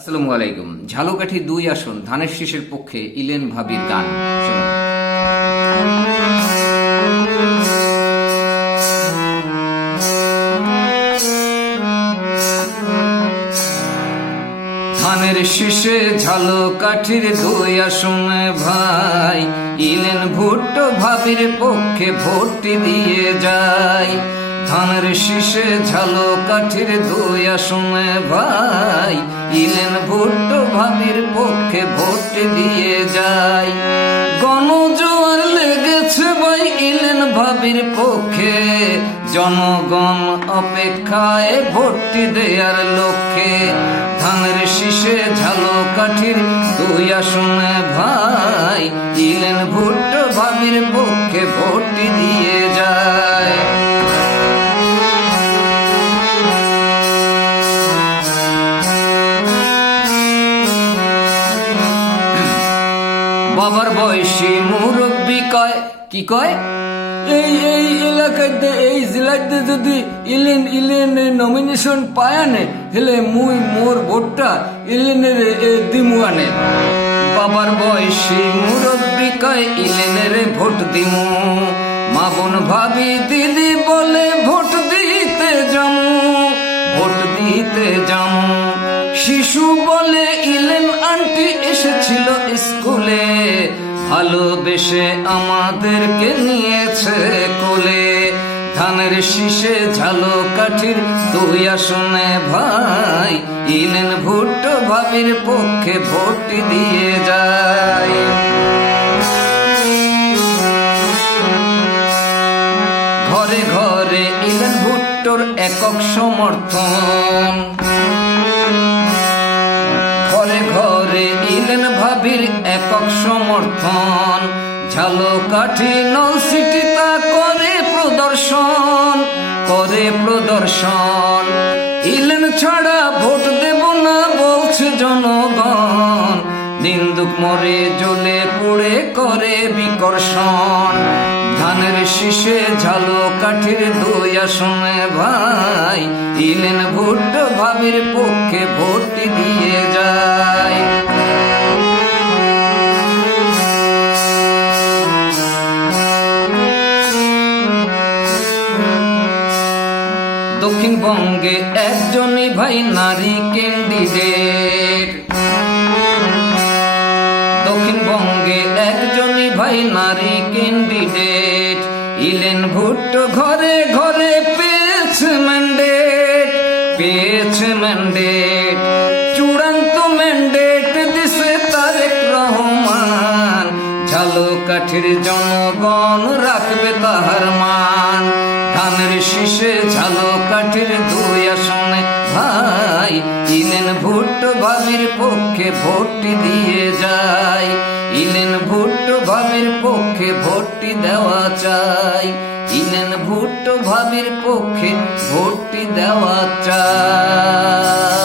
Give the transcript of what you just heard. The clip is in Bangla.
আসসালামু আলাইকুম। ঝালকাঠি দুই আসন, ধানের শীষের পক্ষে ইলেন ভাবির গান। ধানের শীষে ঝালো কাঠির দুই আসনে ভাই, ইলেন ভুট্টো ভাবির পক্ষে ভোটটি দিয়ে যায়। ধানের শীষে ঝালো কাঠির দুই আসনে ভাই ইলেন ভুট্টো ভাবির পক্ষে ভোটটি দিয়ে যায় গণজোয়ার লেগেছে ভাই ইলেন ভাবির পক্ষে। জনগণ অপেক্ষায় ভোটটি দেয়ার লক্ষ্যে। ধানের শীষে ঝালো কাঠির দুই আসনে ভাই। ইলেন ভুট্টো ভাবির পক্ষে ভোটটি দিয়ে বয়সী মুরব্বী কয় কি কয়? এই এই এলাকাতে এই জেলাতে যদি ইলেন ইলেন নমিনেশন পায় আনে মুই মোর ভোটটা ইলেনের এ, দিমু আনে। বাবার বয়সী মুরব্বী কয় ইলেনের ভোট দিমু। মা বোন ভাবি দিদি বলে ভোট দিতে যামু ভোট দিতে যামু। শিশু বলে ভালোবেসে আমাদেরকে নিয়েছে কোলে। ধানের শীষে ঝালো কাঠির দুই আসনে ভাই। ইলেন ভুট্টো ভাবির পক্ষে ভোট দিয়ে যায়। ঘরে ঘরে ইলেন ভুট্টোর একক সমর্থন। ভাবির একক সমর্থন। ঝালো কাঠি নল তা করে প্রদর্শন করে প্রদর্শন। ইলেন ছাড়া ভোট দেব না বলছে জনগণ। নিন্দুক মরে জ্বলে পুড়ে করে বিকর্ষণ। ধানের শীষে ঝালো কাঠির দুই আসনে ভাই, ইলেন ভোট ভাবির পক্ষে ভোট দিয়ে যায়। দক্ষিণবঙ্গে একজনই ভাই নারী ক্যান্ডিডেট দক্ষিণবঙ্গে একজনই ভাই নারী ক্যান্ডিডেট ইলেন ভুট্টো ঘরে ঘরে পেয়েছে ম্যান্ডেট পেয়েছে ম্যান্ডেট কাঠির জনগণ রাখবে তাহার মান। ধানের শীষে ঝালো কাঠির দুই আসনে। ভাই ইলেন ভুট্টো ভাবির পক্ষে ভোটটি দিয়ে যায় ইলেন ভুট্টো ভাবির পক্ষে ভোটটি দেওয়া চাই। ইলেন ভুট্টো ভাবির পক্ষে ভোটটি দেওয়া চাই।